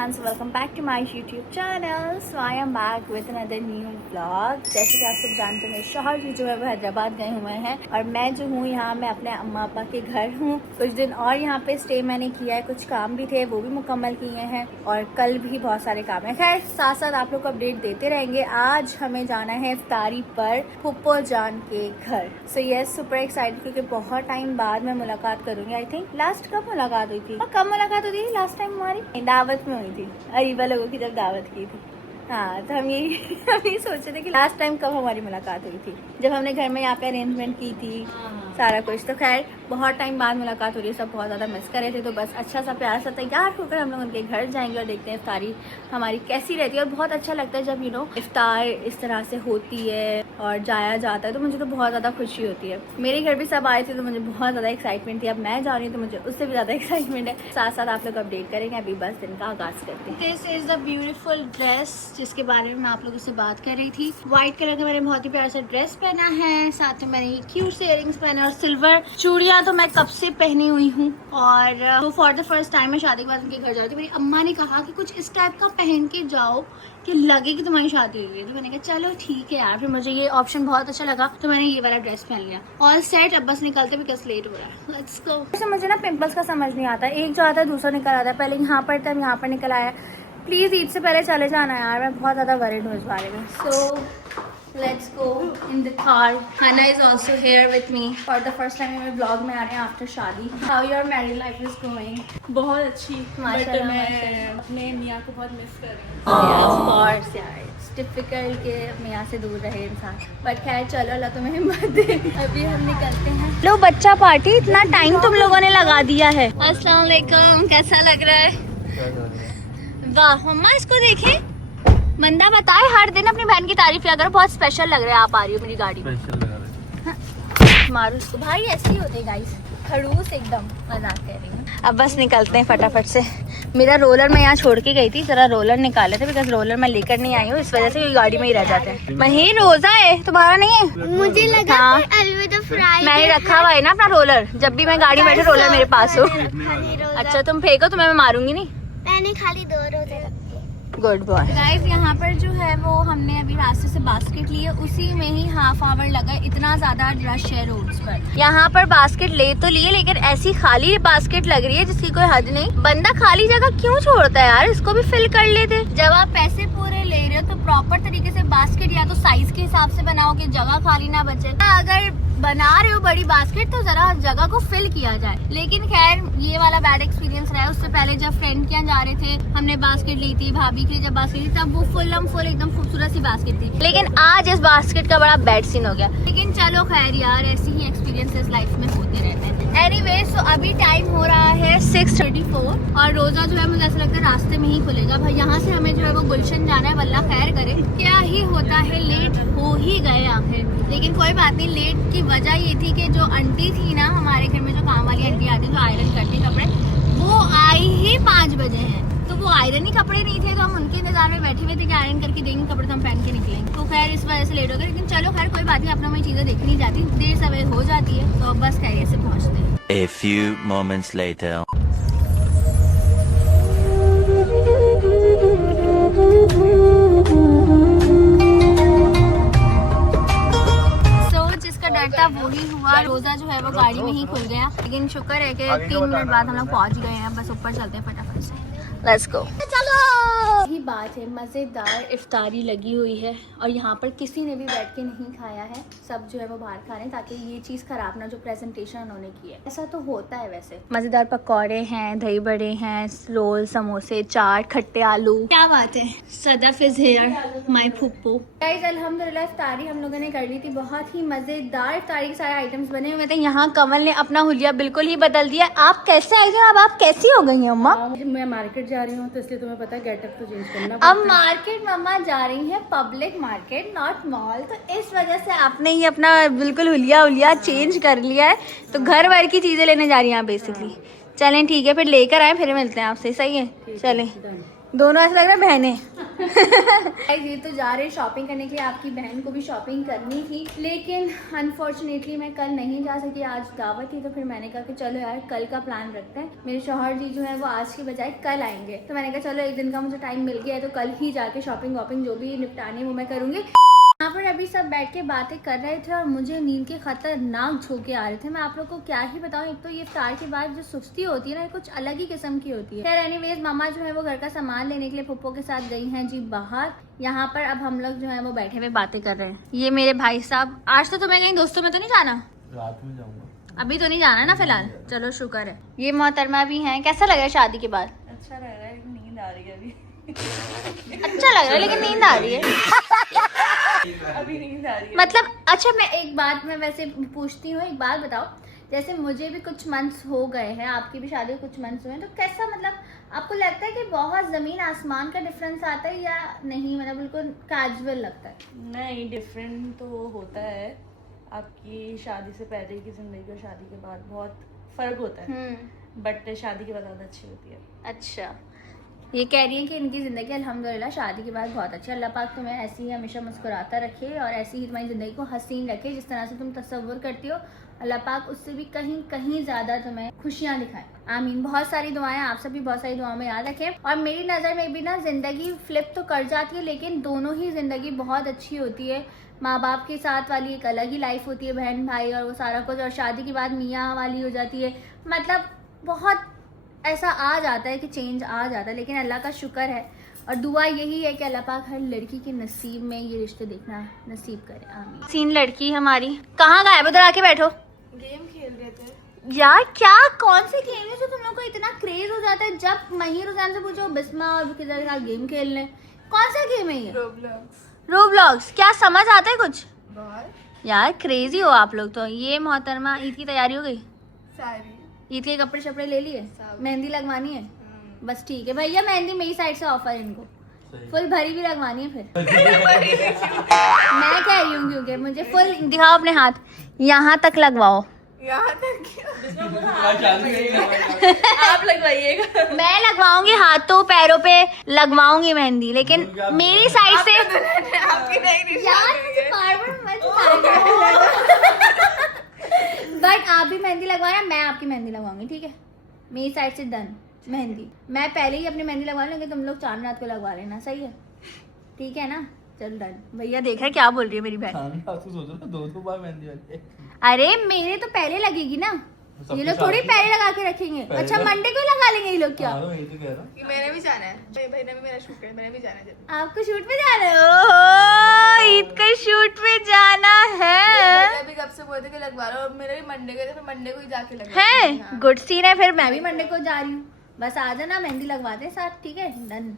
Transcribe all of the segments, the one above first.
fans, welcome back to my YouTube channel. So I am back with another new vlog. जैसे कि आप सब जानते हैं शौहर जी जो है वो हैदराबाद गए हुए हैं और मैं जो हूँ यहाँ मैं अपने अम्मा पापा के घर हूँ। कुछ दिन और यहाँ पे स्टे मैंने किया है, कुछ काम भी थे वो भी मुकम्मल किए हैं और कल भी बहुत सारे काम है। खैर साथ साथ आप लोग को अपडेट देते रहेंगे। आज हमें जाना है इफ्तारी पर फुप्पो जान के घर। सो यस, सुपर एक्साइटेड क्योंकि बहुत टाइम बाद मैं मुलाकात करूंगी। आई थिंक लास्ट कब मुलाकात हुई थी और कब मुलाकात हुई थी लास्ट टाइम हमारी दावत में हुई थी, अरीबा लोगों की जब दावत की थी। हाँ, तो हम यही सोच रहे थे कि लास्ट टाइम कब हमारी मुलाकात हुई थी, जब हमने घर में यहाँ पे अरेंजमेंट की थी सारा कुछ। तो खैर बहुत टाइम बाद मुलाकात हो रही है, सब बहुत ज़्यादा मिस कर रहे थे। तो बस अच्छा सा प्यार सा तैयार होकर हम लोग उनके घर जाएंगे और देखते हैं इफ्तारी हमारी कैसी रहती है। और बहुत अच्छा लगता है जब इफ्तार इस तरह से होती है और जाया जाता है, तो मुझे तो बहुत ज़्यादा खुशी होती है। मेरे घर भी सब आए थे तो मुझे बहुत ज़्यादा एक्साइटमेंट थी। अब मैं जा रही हूँ तो मुझे उससे भी ज़्यादा एक्साइटमेंट है। साथ साथ आप लोग अपडेट करेंगे। अभी बस दिन का आगाज़ करते हैं। This is the beautiful dress जिसके बारे में मैं आप लोगों से बात कर रही थी। व्हाइट कलर का मैंने बहुत ही प्यारा सा ड्रेस पहना है, साथ में मैंने ये क्यूट से इयररिंग्स पहने और सिल्वर चूड़ियां तो मैं कब से पहनी हुई हूँ। और वो फॉर द फर्स्ट टाइम मैं शादी के बाद उनके घर जा रही थी। मेरी अम्मा ने कहा कि कुछ इस टाइप का पहन के जाओ कि लगे कि तुम्हारी शादी हुई है। तो मैंने कहा चलो ठीक है यार। फिर मुझे ये ऑप्शन बहुत अच्छा लगा तो मैंने ये वाला ड्रेस पहन लिया। ऑल सेट, अब बस निकलते बिकॉज लेट हो रहा है। Let's go. वैसे मुझे ना पिंपल्स का समझ नहीं आता, एक जो आता है दूसरा निकल आता है। पहले यहाँ पर था, यहाँ पर निकल आया। प्लीज ईद से पहले चले जाना यार, मैं बहुत ज्यादा वरीड हूँ इस बारे में। सो let's go in the car. Hannah is also here with me for the first time मेरे vlog में आ रहे हैं after शादी। How your married life is going? बहुत अच्छी। माशाल्लाह, मैं अपने मियाँ को बहुत मिस कर रही हूँ। Yeah, of course यार, it's difficult कि मियाँ से दूर रहे इंसान। बट खैर चलो, अल्लाह तुम्हें हिम्मत दे। अभी हम निकलते हैं। लो बच्चा पार्टी, इतना टाइम तुम लोगों ने लगा दिया है। अस्सलाम वालेकुम, कैसा लग रहा है? वाह मम्मा, इसको देखें। मंदा बताए हर दिन अपनी बहन की तारीफ किया करो, बहुत स्पेशल लग रहा है। आप आ रही हो मेरी गाड़ी में। मारू उसको भाई, ऐसे ही होते गाइस, खड़ूस एकदम। मजाक कर रही हूँ। अब बस निकलते हैं फटाफट से। मेरा रोलर मैं यहाँ छोड़ के गई थी, जरा रोलर निकाले थे बिकॉज रोलर मैं लेकर नहीं आई हूँ, इस वजह से गाड़ी में ही रह जाते हैं। मही रोजा है तुम्हारा नहीं है? मुझे लगा हाँ, अलविदा फ्राई मैंने रखा हुआ है ना अपना रोलर, जब भी मैं गाड़ी में बैठे रोलर मेरे पास हो। अच्छा तुम फेंको तो मैं मारूंगी नहीं। मैंने खाली 2 रोजे रखे। Good boy. गाइस यहाँ पर जो है वो हमने अभी रास्ते से बास्केट लिए, उसी में ही हाफ आवर लगा। इतना ज्यादा रश है रोड्स पर। यहाँ पर बास्केट ले तो लिए, लेकिन ऐसी खाली बास्केट लग रही है जिसकी कोई हद नहीं। बंदा खाली जगह क्यों छोड़ता है यार, इसको भी फिल कर लेते। जब आप पैसे पूरे ले रहे हो तो प्रॉपर तरीके से बास्केट या तो साइज के हिसाब से बनाओ कि जगह खाली ना बचे। अगर बना रहे हो बड़ी बास्केट तो जरा जगह को फिल किया जाए। लेकिन खैर ये वाला बैड एक्सपीरियंस रहा है। उससे पहले जब फ्रेंड के यहाँ जा रहे थे, हमने बास्केट ली थी भाभी के लिए, जब बास्केट ली तब वो फुल एकदम खूबसूरत सी बास्केट थी। लेकिन आज इस बास्केट का बड़ा बैड सीन हो गया। लेकिन चलो खैर यार, ऐसी ही एक्सपीरियंसेस लाइफ में होते रहते हैं। एनीवे, सो अभी टाइम हो रहा है 6:34 और रोजा जो है मुझे ऐसा लगता है रास्ते में ही खुलेगा। भाई यहाँ से हमें जो है वो गुलशन जाना है। वल्लाह खैर करे, क्या ही होता है, लेट हो ही गए आखिर। लेकिन कोई बात नहीं। लेट की वजह ये थी कि जो आंटी थी ना हमारे घर में, जो काम वाली आंटी आती है जो आयरन करती कपड़े, वो आई ही 5 बजे हैं। तो वो आयरन ही कपड़े नहीं थे तो हम उनके इंतजार में बैठे हुए थे कि आयरन करके देंगे कपड़े तो हम पहन के निकलेंगे। तो खैर इस वजह से लेट हो गए। लेकिन चलो खैर कोई बात नहीं, अपना मैं चीजें देखनी जाती, देर सवेर हो जाती है तो बस खैरियत से पहुँचते हैं। A few moments later. डर था वो ही हुआ। रोजा जो है वो गाड़ी में ही खुल गया। लेकिन शुक्र है कि 3 मिनट बाद हम लोग पहुंच गए हैं। बस ऊपर चलते हैं फटाफट से। Let's go. चलो। यही बात है, मजेदार इफ्तारी लगी हुई है और यहाँ पर किसी ने भी बैठ के नहीं खाया है। सब जो है वो बाहर खा रहे हैं ताकि ये चीज खराब ना, जो प्रेजेंटेशन उन्होंने की है। ऐसा तो होता है वैसे। मजेदार पकौड़े हैं, दही बड़े हैं, रोल, समोसे, चाट, खट्टे आलू। क्या बात है। Sadaf is here, my फुप्पो। Guys अल्हम्दुलिल्लाह इफ्तारी हम लोगों ने कर ली थी। बहुत ही मजेदार इफ्तारी के सारे आइटम्स बने हुए थे। यहाँ कमल ने अपना हुलिया बिल्कुल ही बदल दिया। आप कैसे आई थे? अब आप कैसी हो गई हैं अम्मा? मैं मार्केट जा रही हूँ तो इसलिए तुम्हें पता है गेटअप तो चेंज करना। अब मार्केट मम्मा जा रही है, पब्लिक मार्केट नॉट मॉल, तो इस वजह से आपने ही अपना बिल्कुल हुलिया चेंज कर लिया है। तो घर भर की चीजें लेने जा रही हैं बेसिकली। चलें ठीक है, फिर लेकर आए, फिर मिलते हैं आपसे। सही है, चलें। दोनों ऐसा लग रहा है बहनें। ये तो जा रहे शॉपिंग करने के लिए, आपकी बहन को भी शॉपिंग करनी थी, लेकिन अनफॉर्चुनेटली मैं कल नहीं जा सकी, आज दावत थी। तो फिर मैंने कहा कि चलो यार कल का प्लान रखते हैं। मेरे शौहर जी जो है वो आज की बजाय कल आएंगे, तो मैंने कहा चलो एक दिन का मुझे टाइम मिल गया है, तो कल ही जाके शॉपिंग वॉपिंग जो भी निपटानी है वो मैं करूँगी। यहाँ पर अभी सब बैठ के बातें कर रहे थे और मुझे नींद के खतरनाक झोंके आ रहे थे। मैं आप लोग को क्या ही बताऊँ, एक तो ये इफ्तार के बाद जो सुस्ती होती है ना, कुछ अलग ही किस्म की होती है। खैर एनीवेज, मामा जो है वो घर का सामान लेने के लिए पुप्पो के साथ गई हैं जी बाहर। यहाँ पर अब हम लोग जो है वो बैठे हुए बातें कर रहे हैं। ये मेरे भाई साहब, आज तो तुम्हें कहीं दोस्तों में तो नहीं जाना? रात में जाऊंगा। अभी तो नहीं जाना ना फिलहाल, चलो शुक्र है। ये मोहतरमा भी हैं। कैसा लग रहा है शादी के बाद? अच्छा लग रहा है, नींद आ रही है अभी। अच्छा लग रहा है लेकिन नींद आ रही है। अभी नींद आ रही है मतलब अच्छा, मैं एक बात मैं वैसे पूछती हूँ, एक बात बताओ, जैसे मुझे भी कुछ मंथ्स हो गए हैं, आपकी भी शादी कुछ मंथ्स हुए हैं, तो कैसा मतलब आपको लगता है कि बहुत जमीन आसमान का डिफरेंस आता है या नहीं? मतलब बिल्कुल कैजुअल लगता है? नहीं, डिफरेंट तो होता है। आपकी शादी से पहले की जिंदगी और शादी के बाद बहुत फर्क होता है, बट शादी के बाद ज़्यादा अच्छी होती है। अच्छा, ये कह रही है कि इनकी ज़िंदगी अल्हम्दुलिल्लाह शादी के बाद बहुत अच्छी है। अल्लाह पाक तुम्हें ऐसी ही हमेशा मुस्कुराता रखे और ऐसी ही तुम्हारी ज़िंदगी को हसीन रखे, जिस तरह से तुम तसव्वुर करती हो अल्लाह पाक उससे भी कहीं कहीं ज़्यादा तुम्हें खुशियाँ दिखाए। आमीन। बहुत सारी दुआएं, आप सब भी बहुत सारी दुआओं में याद रखें। और मेरी नज़र में भी ना ज़िंदगी फ्लिप तो कर जाती है, लेकिन दोनों ही ज़िंदगी बहुत अच्छी होती है। माँ बाप के साथ वाली एक अलग ही लाइफ होती है, बहन भाई और वो सारा कुछ, और शादी के बाद मियाँ वाली हो जाती है। मतलब बहुत ऐसा आ जाता है कि चेंज आ जाता है, लेकिन अल्लाह का शुक्र है और दुआ यही है कि अल्लाह पाक हर लड़की के नसीब में ये रिश्ते देखना नसीब करे। आमीन। सीन लड़की हमारी कहाँ गायब? उधर आके बैठो। गेम खेल रहे थे यार क्या, कौन से गेम है जो तुम लोग को इतना क्रेज हो जाता है? जब मही रुझान से पूछो बिस्मा और किधर का गेम खेलने, कौन सा गेम है ये? रोब्लॉक्स। क्या समझ आता है कुछ? यार क्रेजी हो आप लोग तो। ये मोहतरमा, ईद की तैयारी हो गई? सारी ईद के कपड़े शपड़े ले लिए? मेहंदी लगवानी है? बस ठीक है भैया, मेहंदी मेरी साइड से ऑफर है इनको। फुल भरी भी लगवानी है फिर। मैं कह रही हूँ क्योंकि मुझे फुल दिखाओ अपने हाथ, यहाँ तक लगवाओ। यहाँ तक आप लगवाइएगा। मैं लगवाऊंगी हाथों पैरों पे लगवाऊंगी मेहंदी, लेकिन मेरी साइड से आपकी नहीं यार मुझे बार-बार बट आप भी मेहंदी लगवाना, मैं आपकी मेहंदी लगवाऊंगी, ठीक है? मेरी साइड से डन। मेहंदी मैं पहले ही अपनी मेहंदी लगवा लूंगी, तुम लोग चांद रात को लगवा लेना, सही है? ठीक है ना? चल डन। भैया देख रहे क्या बोल रही है मेरी बहन। दो बार मेहंदी वाली है। अरे मेरे तो पहले लगेगी ना, ये लोग थोड़ी पहले लगा के रखेंगे। अच्छा मंडे को ही लगा लेंगे ये लोग क्या? वही तो कह रहा हूँ। मैंने भी जाना है, भाई ने भी मेरा शूट है, मैंने भी जाना है। आपको शूट पे जाना है? ओहो, ईद का शूट पे जाना है। अभी कब से बोलते कि लगवा रहा और मेरा भी मंडे का, फिर मंडे को ही जाके लगा है गुड सीन है। फिर मैं भी मंडे को जा रही हूँ, बस आ जाना, मेहंदी लगवाते हैं साथ, ठीक है? Done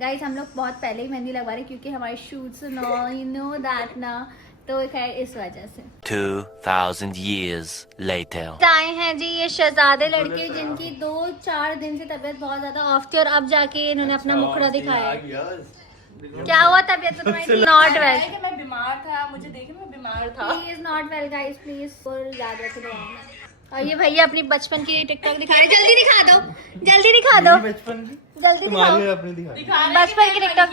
guys. हम लोग बहुत पहले ही मेहंदी लगवा रहे क्योंकि हमारे शूट्स नो दैट ना, तो खैर इस वजह से। 2000 years later. आए हैं जी ये शहजादे लड़के जिनकी 2-4 दिन से तबीयत बहुत ज्यादा ऑफ थी और अब जाके इन्होंने अपना मुखड़ा दिखाया। क्या हुआ तबीयत तुम्हारी? Not well. कि मैं बीमार था, मुझे देखिए मैं बीमार था। Please not well guys, please और याद रखे दुआ में। और ये भैया अपनी बचपन की टिकटॉक दिखा रहे, जल्दी दिखा दो, जल्दी दिखा दो, बचपन की जल्दी दिखाओ तुम्हारे अपने दिखा बचपन की टिकटॉक।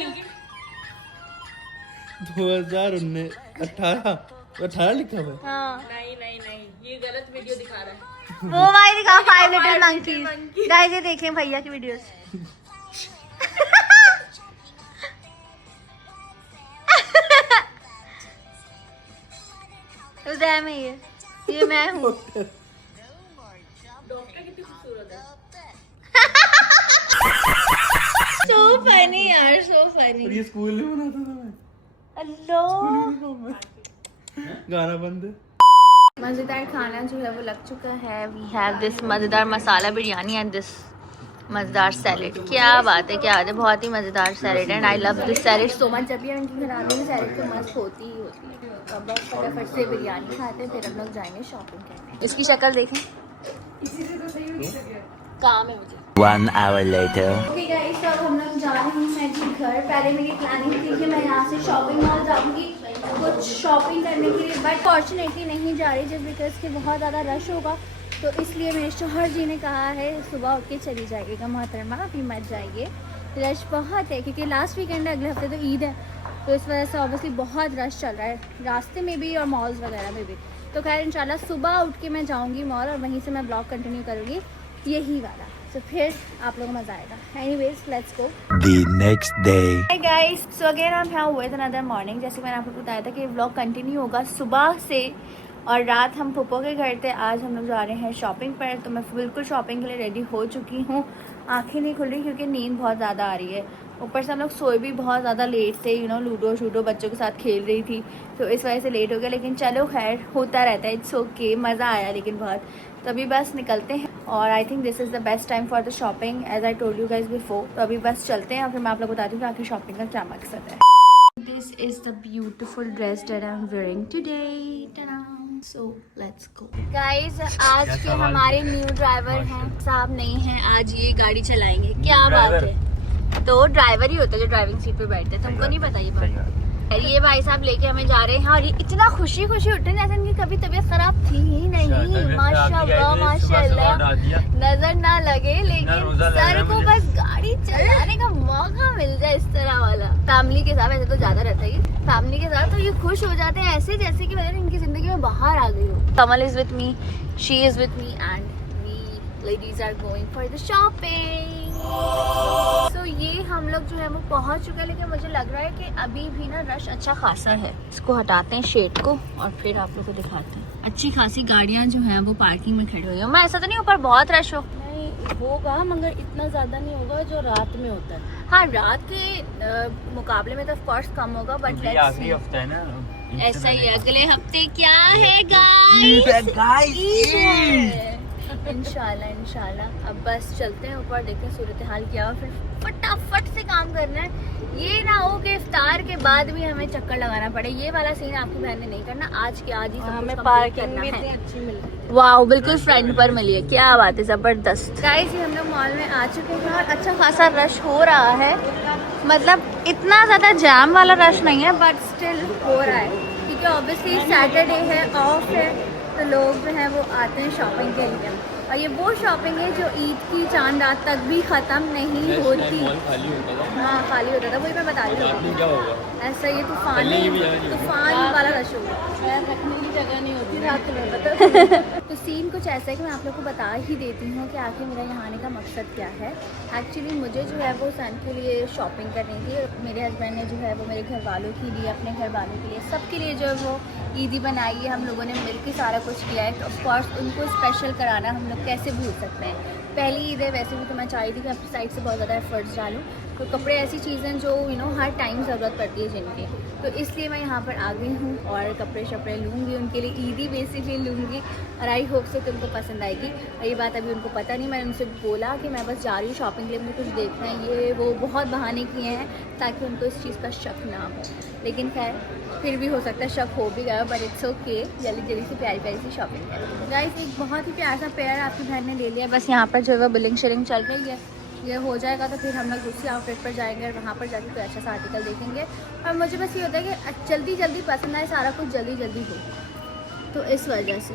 2018 लिखा हुआ है। हाँ नहीं ये गलत वीडियो दिखा रहा है। वो भाई दिखा 5 लिटिल मंकीज। गाइस ये देखें भैया की वीडियोस। उदय में ये मैं हूँ। डॉक्टर कितनी खूबसूरत है। So funny यार, so funny। और ये स्कूल में बनाता था मैं। अल्लाह। गाना बंद है। मज़ेदार खाना जो है वो लग चुका है। वी हैव दिस मज़ेदार मसाला बिरयानी एंड दिस मज़ेदार सैलेड। क्या बात है, क्या बात है, बहुत ही मज़ेदार salad and I love this salad so much. जब भी हम इनकी घर आते हैं सैलेड तो मस्त होती ही होती है। तो अब बस फटाफट से बिरयानी खाते हैं, फिर हम लोग जाएंगे शॉपिंग करने। इसकी शक्ल देखें, काम है मुझे। 1 hour later. ओके गाइस, तो अब हम लोग जा रहे हैं जी घर। पहले मेरी प्लानिंग थी कि मैं यहाँ से शॉपिंग मॉल जाऊँगी कुछ शॉपिंग करने के लिए, बट फॉर्चुनेटली नहीं जा रही, जस्ट बिकॉज कि बहुत ज़्यादा रश होगा। तो इसलिए मेरे शौहर जी ने कहा है सुबह उठ के चली जाइएगा मोहतरमा, अभी मत जाइए। रश बहुत है क्योंकि लास्ट वीकेंड है, अगले हफ्ते तो ईद है, तो इस वजह से ऑब्वियसली बहुत रश चल रहा है रास्ते में भी और मॉल्स वगैरह में भी। तो खैर इंशाल्लाह सुबह उठ के मैं जाऊंगी मॉल और वहीं से मैं ब्लॉग कंटिन्यू करूँगी यही वाला, तो फिर आप लोगों को मज़ा आएगा। Anyways let's go. The next day. Hey guys, so again I'm here with another morning। जैसे मैंने आपको बताया था कि ये व्लॉग कंटिन्यू होगा सुबह से, और रात हम फूफो के घर थे। आज हम लोग जा रहे हैं शॉपिंग पर, तो मैं बिल्कुल शॉपिंग के लिए रेडी हो चुकी हूँ। आंखें नहीं खुल रही क्योंकि नींद बहुत ज़्यादा आ रही है, ऊपर से हम लोग सोए भी बहुत ज़्यादा लेट थे, लूडो शूडो बच्चों के साथ खेल रही थी, तो इस वजह से लेट हो गया। लेकिन चलो खैर होता रहता है, इट्स ओके, मज़ा आया लेकिन बहुत। तो अभी बस निकलते हैं और I think this is the best time for the shopping as I told you guys before. तो अभी बस चलते हैं और फिर मैं आप लोग बताती हूँ कि आखिर शॉपिंग का क्या मकसद है। This is the beautiful dress that I am wearing today, so let's go guys. आज के हमारे न्यू ड्राइवर हैं, साहब नहीं हैं, आज ये गाड़ी चलाएंगे। क्या बात है, तो ड्राइवर ही होता है जो ड्राइविंग सीट पे बैठते हैं, तुमको नहीं पता ये बात। ये भाई साहब लेके हमें जा रहे हैं और ये इतना खुशी खुशी उठे जैसे इनकी कभी तबीयत खराब थी ही नहीं। माशाल्लाह माशाल्लाह, नजर ना लगे लेकिन सर को बस गाड़ी चलाने का मौका मिल जाए, इस तरह वाला। फैमिली के साथ ऐसे तो ज्यादा रहता है, फैमिली के साथ तो ये खुश हो जाते हैं ऐसे जैसे कि मैंने इनकी जिंदगी में बाहर आ गई हो। Kamal is with me, she is with me and we ladies are going for the shopping. तो ये हम लोग जो है वो पहुंच चुके हैं, लेकिन मुझे लग रहा है कि अभी भी ना रश अच्छा खासा है। इसको हटाते हैं शेड को और फिर आप लोग को दिखाते हैं। अच्छी खासी गाड़ियां जो हैं वो पार्किंग में खड़ी हुई है। मैं ऐसा तो नहीं ऊपर बहुत रश हो, नहीं होगा मगर इतना ज़्यादा नहीं होगा जो रात में होता है। हाँ रात के मुकाबले में तो ऑफ कोर्स कम होगा, बट आखिरी हफ्ता है ना, ऐसा ही है। अगले हफ्ते क्या है गाइस, इंशाल्लाह इंशाल्लाह। अब बस चलते हैं ऊपर, देखते हैं सूरत हाल क्या, और फिर फटाफट से काम करना है। ये ना हो कि इफ्तार के बाद भी हमें चक्कर लगाना पड़े, ये वाला सीन आपकी बहन ने नहीं करना। आज के आज ही सब हमें कुछ पार्किंग करना भी है। इतनी अच्छी मिल रही है। वाह बिल्कुल फ्रंट पर मिली है, क्या बात है, जबरदस्त। गाइस ये हम लोग मॉल में आ चुके हैं और अच्छा खासा रश हो रहा है, मतलब इतना ज़्यादा जाम वाला रश नहीं है बट स्टिल हो रहा है क्योंकि ऑब्वियसली सैटरडे है, ऑफ है, तो लोग जो हैं वो आते हैं शॉपिंग के लिए। और ये वो शॉपिंग है जो ईद की चांद रात तक भी ख़त्म नहीं होती। खाली होता था। हाँ खाली होता था, वही मैं बता रही हूँ। क्या होगा, ऐसा ये तूफान वाला रश होगा, पैर रखने की जगह नहीं होती रात में, पता। तो सीन कुछ ऐसा है कि मैं आप लोग को बता ही देती हूँ कि आखिर मेरा यहाँ आने का मकसद क्या है। एक्चुअली मुझे जो है वो सन के लिए शॉपिंग करनी थी। मेरे हस्बैंड ने जो है वो मेरे घर वालों के लिए, अपने घर वालों के लिए, सबके लिए जो है वो ईदी बनाई है। हम लोगों ने मिलकर सारा कुछ किया है, तो ऑफकोर्स उनको स्पेशल कराना हम लोग कैसे भूल सकते हैं। पहली ईद है, वैसे भी तो मैं चाहती थी कि अपनी साइड से बहुत ज़्यादा एफर्ट्स डालूँ। तो कपड़े ऐसी चीज़ें जो हर टाइम ज़रूरत पड़ती है जिनकी, तो इसलिए मैं यहाँ पर आ गई हूँ और कपड़े शपड़े लूँगी उनके लिए, ईदी बेसिकली लूँगी और आई होप से तुमको पसंद आएगी। और ये बात अभी उनको पता नहीं, मैंने उनसे बोला कि मैं बस जा रही हूँ शॉपिंग के लिए, मुझे कुछ देखना है, ये वो बहुत बहाने किए हैं ताकि उनको इस चीज़ का शक ना हो। लेकिन खैर फिर भी हो सकता है शक हो भी गया, बट इट्स ओके। जल्दी जल्दी से प्यारी प्यारी सी शॉपिंग करें। गाइस एक बहुत ही प्यारा सा पेयर आपकी बहन ने ले लिया, बस यहाँ पर जो है वो बिलिंग शिलिंग चल रही है। ये हो जाएगा तो फिर हम लोग दूसरी आउटलेट पर जाएंगे और वहाँ पर जाके कोई अच्छा सा आर्टिकल देखेंगे। और मुझे बस ये होता है कि जल्दी जल्दी पसंद आए, सारा कुछ जल्दी जल्दी हो, तो इस वजह से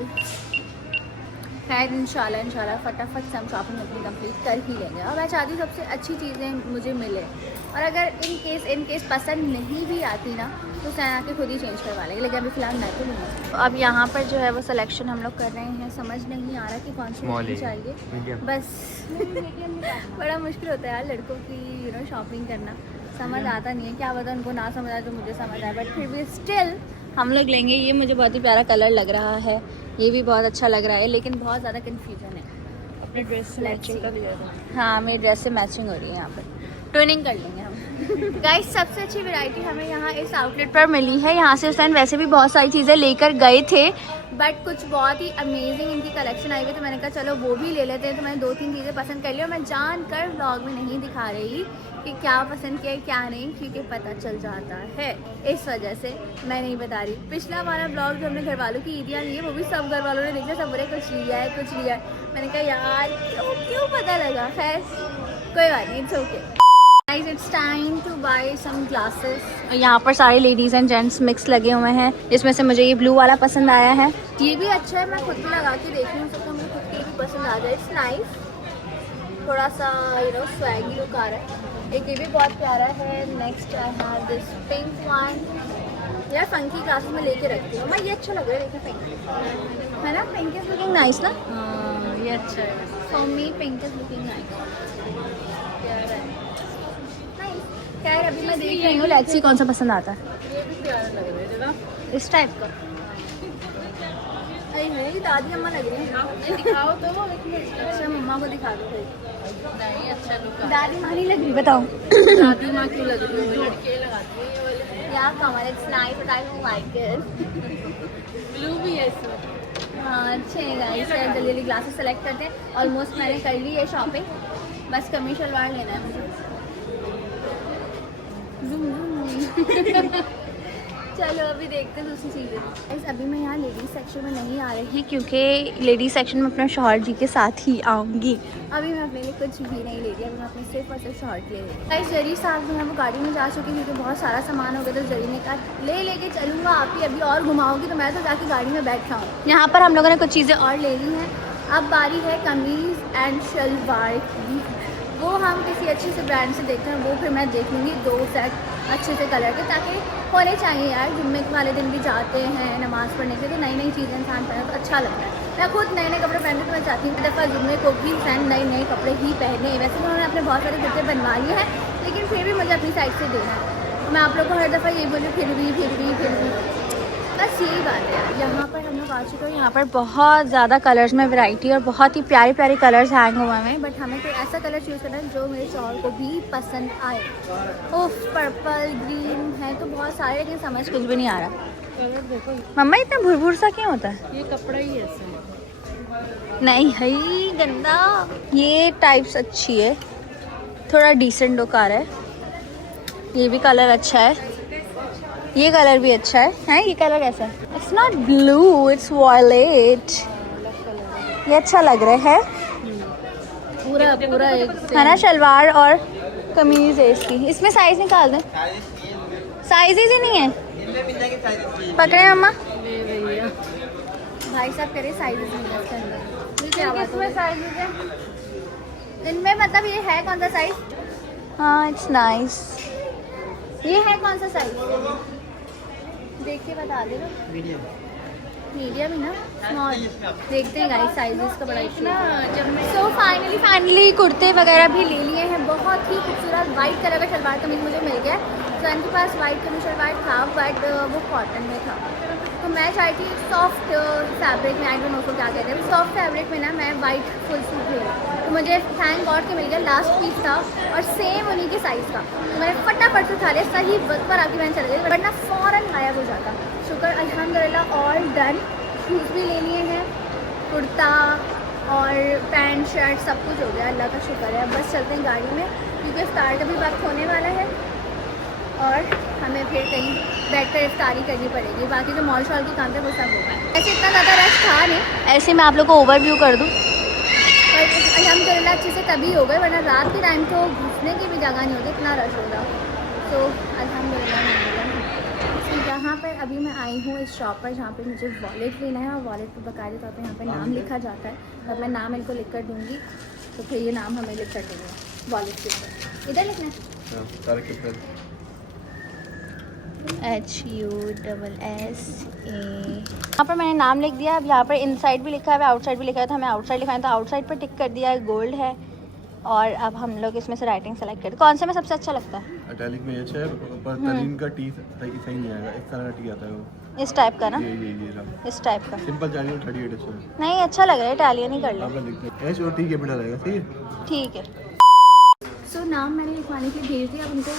खैर इंशाल्लाह फटाफट से हम शॉपिंग अपनी कंप्लीट कर ही लेंगे। और मैं चाहती हूँ सबसे अच्छी चीज़ें मुझे मिले, और अगर इन केस पसंद नहीं भी आती ना तो सैन आके खुद ही चेंज करवा लेंगे, लेकिन अभी फ़िलहाल मैं तो लूँगा। तो अब यहाँ पर जो है वो सिलेक्शन हम लोग कर रहे हैं, समझ नहीं आ रहा कि कौन सी लेनी चाहिए। बस बड़ा मुश्किल होता है यार लड़कों की शॉपिंग करना, समझ आता नहीं है। क्या पता उनको ना समझ आए तो मुझे समझ आए, बट फिर भी स्टिल हम लोग लेंगे। ये मुझे बहुत ही प्यारा कलर लग रहा है, ये भी बहुत अच्छा लग रहा है, लेकिन बहुत ज़्यादा कन्फ्यूजन है। अपने ड्रेस से मैचिंग कर लिया था। हाँ मेरी ड्रेस से मैचिंग हो रही है, यहाँ पर ट्विनिंग कर लेंगे हम। गाइस सबसे अच्छी वैरायटी हमें यहाँ इस आउटलेट पर मिली है। यहाँ से उस टाइम वैसे भी बहुत सारी चीज़ें लेकर गए थे, बट कुछ बहुत ही अमेजिंग इनकी कलेक्शन आई हुई, तो मैंने कहा चलो वो भी ले लेते हैं। तो मैंने 2-3 चीज़ें पसंद कर ली, और मैं जानकर व्लॉग में नहीं दिखा रही कि क्या पसंद किया क्या नहीं, क्योंकि पता चल जाता है, इस वजह से मैं नहीं बता रही। पिछला हमारा ब्लॉग जो हमने घर वालों की ईदियाँ ली है वो भी सब घर वालों ने देखा, सब बोले कुछ लिया है कुछ लिया है। मैंने कहा यार क्यों पता लगा, खैर कोई बात नहीं, it's okay. Guys it's time to buy some glasses. यहाँ पर सारे लेडीज एंड जेंट्स मिक्स लगे हुए हैं, इसमें से मुझे ये ब्लू वाला पसंद आया है। ये भी अच्छा है, मैं खुद भी लगा के देख रही हूँ, सबको मुझे खुद के भी पसंद आ जाए। इट्स नाइस, थोड़ा सा स्वैगी लुक आ रहा है। एक ये भी बहुत प्यारा है। Next I have this pink one. यार फंकी क्लासेस में लेके रखती हूँ मैं, ये अच्छा लग रहा है। देखिए पिंक है ना, पिंक इज लुकिंग नाइस ना। ये अच्छा है। For me pink is looking nice. खैर अभी मैं देख रही हूँ, लेट्स सी कौन सा पसंद आता है। ये भी प्यारा लग रहा है ना, इस टाइप का। अरे मेरी दादी अम्मा लग रही है। ये दिखाओ तो वो एक मिनट। अच्छा मम्मा को दिखा दो फिर। नहीं अच्छा लुक दादी माँ नहीं लग रही, बताओ। दादी माँ क्यों लग रही है, लड़के लगाती है ये वाले। यार कमर it's nice but I don't like it. Blue भी है इसमें। हाँ अच्छे हैं गाइस। जल्दी जल्दी ग्लासेस सेलेक्ट करते हैं। ऑलमोस्ट मैंने कर ली है शॉपिंग, बस कमीज शलवार लेना है मुझे। चलो अभी देखते हैं दूसरी चीज़ें। अभी मैं यहाँ लेडीज सेक्शन में नहीं आ रही क्योंकि लेडीज सेक्शन में अपने शौहर जी के साथ ही आऊँगी। अभी मैं अपने लिए कुछ भी नहीं ले रही, अभी मैं अपने सिर्फ और सिर्फ शौहर के लिए ले रही। जरी साथ में वो गाड़ी में जा चुकी क्योंकि बहुत सारा सामान हो गया, तो जरी ने कहा ले लेके चलूँगा, आप ही अभी और घुमाओगी, तो मैं तो जाके गाड़ी में बैठा हूँ। यहाँ पर हम लोगों ने कुछ चीज़ें और ले ली हैं। अब बारी है कमीज़ एंड शलवार की। वो हम किसी अच्छे से ब्रांड से देखते हैं, वो फिर मैं देख लूँगी 2 सेट अच्छे से कलर के, ताकि होने चाहिए यार। जुम्मे वाले दिन भी जाते हैं नमाज़ पढ़ने के लिए, तो नई नई चीज़ें इंसान पहने तो अच्छा लगता है। मैं खुद नए नए कपड़े पहनने तो मैं चाहती हूँ दफ़ा जुम्मे को भी इंसान नए नए कपड़े ही पहने। वैसे तो उन्होंने अपने बहुत सारे कुर्ते बनवा लिए हैं, लेकिन फिर भी मुझे अपनी साइड से देना है। मैं आप लोग को हर दफ़ा यही बोलूँ फिर भी बस यही बात है। यहाँ पर हम लोग आ चुके हैं। यहाँ पर बहुत ज़्यादा कलर्स में वैरायटी और बहुत ही प्यारे प्यारे कलर्स हैंग हुए हैं, बट हमें कोई ऐसा कलर चूज़ करना है जो मेरे शौहर को भी पसंद आए। उफ पर्पल ग्रीन है तो बहुत सारे, लेकिन समझ कुछ भी नहीं आ रहा। कलर देखो, मम्मा इतना भुरभुर सा क्यों होता है? ये कपड़ा ही ऐसा है। नहीं है गंदा। ये टाइप्स अच्छी है, थोड़ा डिसेंट लुक आ रहा है। ये भी कलर अच्छा है, ये कलर भी अच्छा है। ये कलर कैसा है? It's not blue, it's violet. ये अच्छा लग रहा है। पूरा पूरा एक है ना, शलवार और कमीज है इसकी। इसमें साइज निकाल दें, साइज ही नहीं है। पकड़े मम्मा, भाई साहब करे साइज इसमें साइज है इनमें, मतलब ये है कौन सा साइज? हाँ इट्स नाइस। ये है कौन सा साइज देख के बता दे। मीडियम ही ना, स्मॉल। देखते हैं गाइस साइजेस का बड़ा इशू है। सो फाइनली कुर्ते वगैरह भी ले लिए हैं। बहुत ही खूबसूरत वाइट कलर का शलवार कमीज मुझे मिल गया। सन के पास वाइट कमीज शलवार था, बट वो कॉटन में था, तो मैं चाहती हूँ सॉफ्ट फैब्रिक में, आई डोंट नो उसको क्या कहते हैं, सॉफ्ट फैब्रिक में ना मैं वाइट फुल सूट ले रही। तो मुझे थैंक गॉड के मिल गया, लास्ट पीस था और सेम उन्हीं के साइज़ का। तो मैंने फटाफट से उठा लिया, सही वक्त पर आके मैंने चले गई, वरना फ़ौरन गायब हो जाता। शुक्र अल्हम्दुलिल्लाह ऑल डन। शूज़ भी ले लिए हैं, कुर्ता और पैंट शर्ट सब कुछ हो गया, अल्लाह का शुक्र है। अब बस चलते हैं गाड़ी में क्योंकि इफ्तार का भी वक्त होने वाला है और हमें फिर कहीं बैठकर इफ्तारी करनी पड़ेगी। बाकी जो मॉल शॉल के काम थे वो सब होगा। ऐसे इतना ज़्यादा रश था नहीं, ऐसे मैं आप लोग को ओवरव्यू कर दूँ, पर अल्हम्दुलिल्लाह अच्छे से तभी हो गए, वरना रात के टाइम तो घुसने की भी जगह नहीं होती, इतना रश होगा। तो अल्हम्दुलिल्लाह यहाँ पर अभी मैं आई हूँ इस शॉप पर जहाँ पे मुझे वॉलेट लेना है, और वॉलेट पर बाकायदे तौर पर यहाँ पर नाम लिखा जाता है। तो मैं नाम इनको लिख कर दूँगी, तो फिर ये नाम हमें लिख कर देंगे वॉलेट के ऊपर। इधर लिखना HUSS A। यहाँ पर मैंने नाम लिख दिया। अब यहाँ पर इनसाइड भी लिखा है, आउटसाइड भी लिखा है, तो हमें आउटसाइड लिखा है, तो आउटसाइड पर टिक कर दिया है, गोल्ड है। और अब हम लोग इसमें से राइटिंग सेलेक्ट करते, कौन से में सबसे अच्छा लगता है? इटैलिक में ये है, पर तरीन का टी सही नहीं आएगा, इस तरह का टी आता है वो, इस टाइप का ना, ये इस टाइप का। सिंपल जानी 38 अच्छा है। नहीं अच्छा लग रहा है, इटालियन ही कर लो। आप लिखते हैं एच और टी कैपिटल आएगा, सही है। ठीक है। सो नाम मैंने लिखवाने के लिए भेज दिया। अब उनको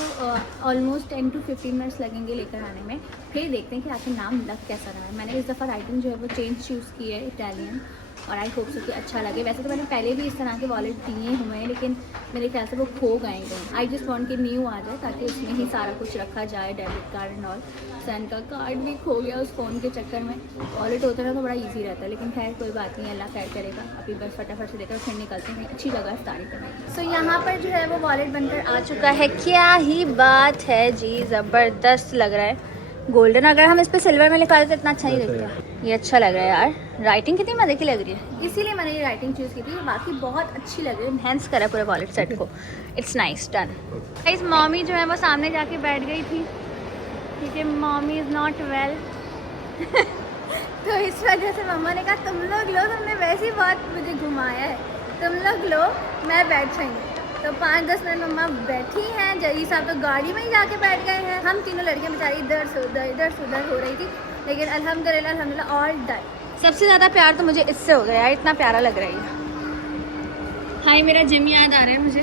ऑलमोस्ट 10 to 15 मिनट्स लगेंगे लेकर आने में। फिर देखते हैं कि आखिर नाम लग कैसा रहा है। मैंने इस दफ़ा राइटिंग जो है वो चेंज चूज़ की है, इटालियन, और आई होप सो कि अच्छा लगे। वैसे तो मैंने पहले भी इस तरह के वॉलेट दिए हुए हैं, लेकिन मेरे ख्याल से वो खो गए कहीं। आई जस्ट वांट कि न्यू आ जाए ताकि उसमें ही सारा कुछ रखा जाए, डेबिट कार्ड एंड ऑल। सन का कार्ड भी खो गया उस फ़ोन के चक्कर में। वॉलेट होता है तो बड़ा ईजी रहता है, लेकिन खैर कोई बात नहीं, अल्लाह खैर करेगा। अभी बस फटाफट से देकर फिर निकलते हैं अच्छी जगह इफ्तारी करने। सो यहाँ पर जो है वो वॉलेट बनकर आ चुका है। क्या ही बात है जी, ज़बरदस्त लग रहा है। गोल्डन, अगर हम इस पर सिल्वर में लिखा देते तो इतना अच्छा ही दिखता है। ये अच्छा लग रहा है यार, राइटिंग कितनी मज़े की लग रही है, इसीलिए मैंने ये राइटिंग चूज़ की थी। बाकी बहुत अच्छी लग रही है, इन्हेंस करा पूरे वॉलेट सेट को। It's nice, done. Guys mommy जो है वो सामने जाके बैठ गई थी क्योंकि मॉमी इज़ नॉट वेल तो इस वजह से मम्मा ने कहा तुम लोग लो, तुमने वैसे ही बहुत मुझे घुमाया है, तुम लोग लो, मैं बैठ जाएंगी। तो 5-10 मिनट मम्मा बैठी हैं, जरी साहब तो गाड़ी में ही जाके बैठ गए हैं। हम तीनों लड़कियां बेचारी इधर से उधर हो रही थी, लेकिन अल्हम्दुलिल्लाह ऑल डन। सबसे ज़्यादा प्यार तो मुझे इससे हो गया यार, इतना प्यारा लग रहा है। हाय, मेरा जिम याद आ रहा है मुझे,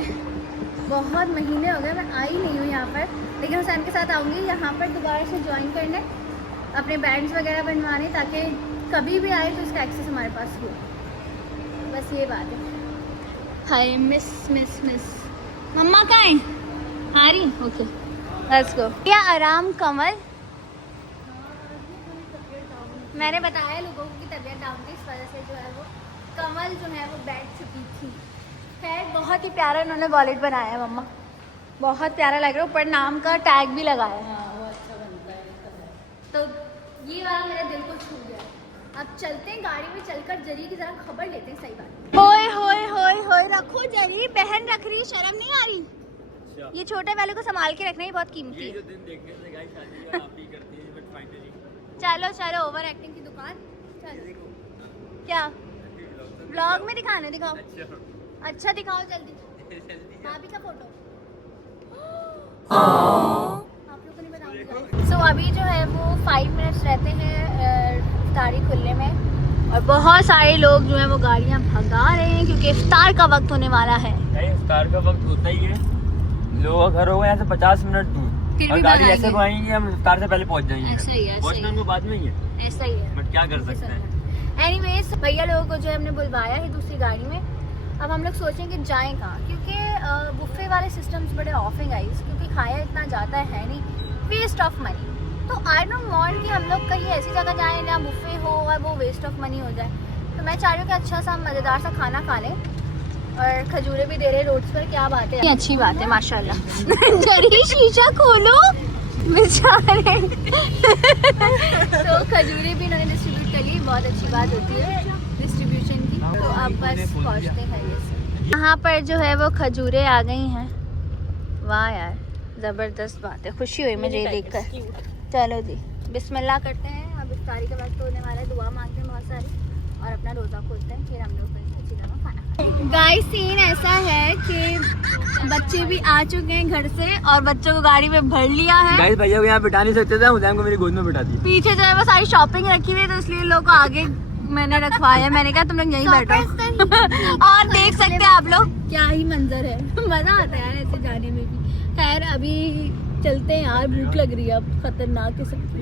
बहुत महीने हो गए मैं आई नहीं हूँ यहाँ पर, लेकिन हुसैन के साथ आऊँगी यहाँ पर दोबारा से ज्वाइन करने, अपने बैंड्स वगैरह बनवाने, ताकि कभी भी आए तो इसका एक्सेस हमारे पास हो। बस ये बात है। हाय मिस मम्मा कहाँ है? हारी, ओके लेट्स गो। क्या आराम कमल, मैंने बताया लोगों की तबीयत डाउन थी, इस वजह से जो है वो कमल जो है वो बैठ चुकी थी। खैर बहुत ही प्यारा उन्होंने वॉलेट बनाया है मम्मा, बहुत प्यारा लग रहा है, ऊपर नाम का टैग भी लगाया है। तो ये वाला मेरे दिल को छू गया। अब चलते हैं गाड़ी में, चलकर जरी की जरा खबर लेते हैं। सही बात। होए रखो जरी, बहन रख रही, शर्म नहीं आ रही? ये छोटे वाले को संभाल के रखना ही बहुत कीमती है। चलो ओवर एक्टिंग की दुकान, चलो। क्या ब्लॉग में दिखाना, दिखाओ। अच्छा दिखाओ जल्दी। भाभी का फोटो आप लोगों को नहीं बताऊंगी। सो अभी जो है वो 5 मिनट्स रहते हैं इफ्तारी खुलने में, और बहुत सारे लोग जो है वो गाड़ियां भगा रहे हैं क्योंकि इफ्तार का वक्त होने वाला है। इफ्तार का वक्त होता ही है, लोग घर हो गए यहाँ से 50 मिनट दूर, और गाड़ी ऐसे को आएंगे, हम इफ्तार से पहले पहुँच जाएंगे। ऐसा ही है, पहुँचना उनको बाद में ही है, ऐसा ही है, बट क्या कर सकते हैं। एनीवेज भैया लोगों को जो है हमने बुलवाया है दूसरी गाड़ी में। अब हम लोग सोचें कि जाएं कहाँ, क्योंकि बुफे वाले सिस्टम्स बड़े ऑफ हैं गाइस, क्योंकि खाया इतना जाता है नहीं, वेस्ट ऑफ मनी। तो आई डोंट वांट कि हम लोग कहीं ऐसी जगह जाएं जहाँ बुफे हो और वो वेस्ट ऑफ मनी हो जाए। तो मैं चाह रही हूँ कि अच्छा सा मज़ेदार सा खाना खा लें, और खजूरें भी दे रहे रोड्स पर, क्या बात है, अच्छी बात है माशाल्लाह। जरी शीशा खोलो बेचारे तो खजूरें भी इन्होंने डिस्ट्रीब्यूट कर ली, बहुत अच्छी बात होती है डिस्ट्रीब्यूशन की। तो अब बस पहुँचते हैं यहाँ पर जो है वो खजूरें आ गई हैं। वाह यार ज़बरदस्त बात है, खुशी हुई मुझे ये देखकर। चलो जी बिस्मिल्लाह करते हैं, अब इफ्तारी का वक्त होने वाला है, दुआ मांगते हैं बहुत सारी, और अपना रोज़ा खोलते हैं, फिर हम लोग अच्छी तरह खाना खाएंगे। गाइस सीन ऐसा है कि बच्चे भी आ चुके हैं घर से, और बच्चों को गाड़ी में भर लिया है। गाइस भैया को यहाँ बिठा नहीं सकते थे, हुसैन को मेरी गोद में बिठा दिया। पीछे जो है वो सारी शॉपिंग रखी हुई है, तो इसलिए लोगों को आगे मैंने रखवाया। मैंने कहा तुम लोग यहीं बैठो और देख सकते हैं आप लोग क्या ही मंजर है, मजा आता है यार ऐसे जाने में भी। खैर अभी चलते हैं यार, भूख लग रही है अब खतरनाक किस्म की।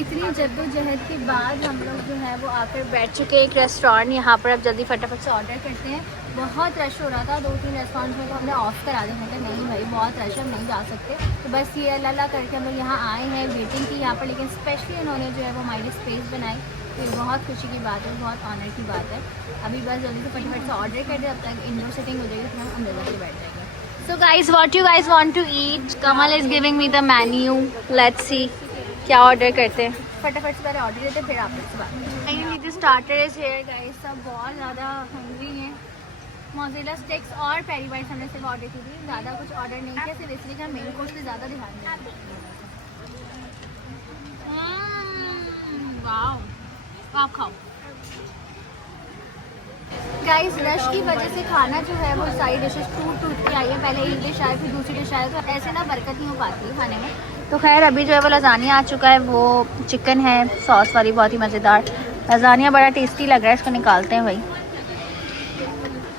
इतनी जद्दोजहद के बाद हम लोग जो है वो आकर बैठ चुके हैं एक रेस्टोरेंट यहाँ पर। अब जल्दी फटाफट से ऑर्डर करते हैं, बहुत रश हो रहा था, 2-3 रेस्टोरेंट में तो हमने ऑफ करा दिया। मैंने नहीं भाई बहुत रश है, हम नहीं जा सकते। तो बस ये अल्लाह करके हम लोग यहाँ आए हैं, वेटिंग की यहाँ पर, लेकिन स्पेशली उन्होंने जो है वो हमारे लिए स्पेस बनाई, तो ये बहुत खुशी की बात है, बहुत ऑनर की बात है। अभी बस जल्दी से फटाफट से ऑर्डर कर दे, अब तक इंडोर सेटिंग हो जाएगी, फिर हम अंदर जाके बैठ जाएंगे। So guys, what you guys want to eat? Kamal is giving me the menu. Let's see क्या ऑर्डर करते हैं। फटाफट से पहले ऑर्डर देते हैं, फिर आप लोग से बात। Finally the starter is here guys, सब बहुत ज़्यादा हंग्री हैं। मोज़रेला स्टिक्स और पेरी बाइट्स हमने सिर्फ ऑर्डर की थी, ज़्यादा कुछ ऑर्डर नहीं किया, सिर्फ इसलिए कि हम मेन कोर्स पे ज़्यादा ध्यान दें। वाओ, आप खाओ। गाइस रश की वजह से खाना जो है वो सारी डिशेस टूट के आई है, पहले एक डिश आई फिर दूसरी डिश आई, तो ऐसे ना बरकत नहीं हो पाती है खाने में। तो खैर अभी जो है वो लजानिया आ चुका है, वो चिकन है सॉस वाली, बहुत ही मज़ेदार लजानिया, बड़ा टेस्टी लग रहा है। इसको निकालते हैं भाई।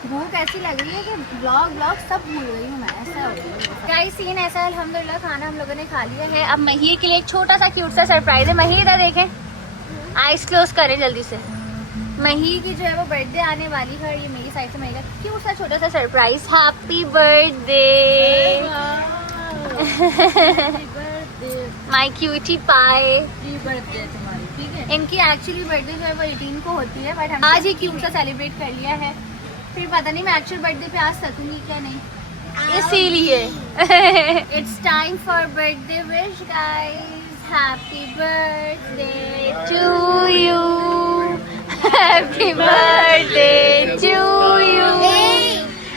भूख ऐसी लग रही है कि ब्लॉग सब भूल गई हूँ मैं, ऐसा हो गया। गाइस सीन ऐसा है, अल्हम्दुलिल्लाह खाना हम लोगों ने खा लिया है। अब महिर के लिए एक छोटा सा क्यूट सा सरप्राइज है। महिर इधर देखें, आइस क्लोज करें जल्दी से। महिर की जो है वो बर्थडे आने वाली है, ये मेरी साइड से महिर क्यूट सा छोटा सा surprise. Happy birthday my cutie pie. Birthday तुम्हारी, ठीक है। इनकी एक्चुअली बर्थडे जो है वो 18 को होती है, बट हम आज ही क्यूट सा सेलिब्रेट कर लिया है। फिर पता नहीं मैं एक्चुअल बर्थडे पे आ सकूंगी क्या नहीं, इसीलिए it's time for birthday wish guys. Happy birthday to you. Happy birthday to you.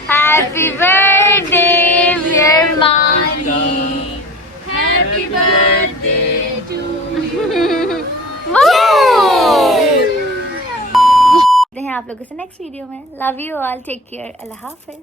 Happy birthday, dear Mani. Happy birthday to you. मिलते हैं आप लोगों से नेक्स्ट वीडियो में. Love you all. Take care. अल्लाह हाफिज.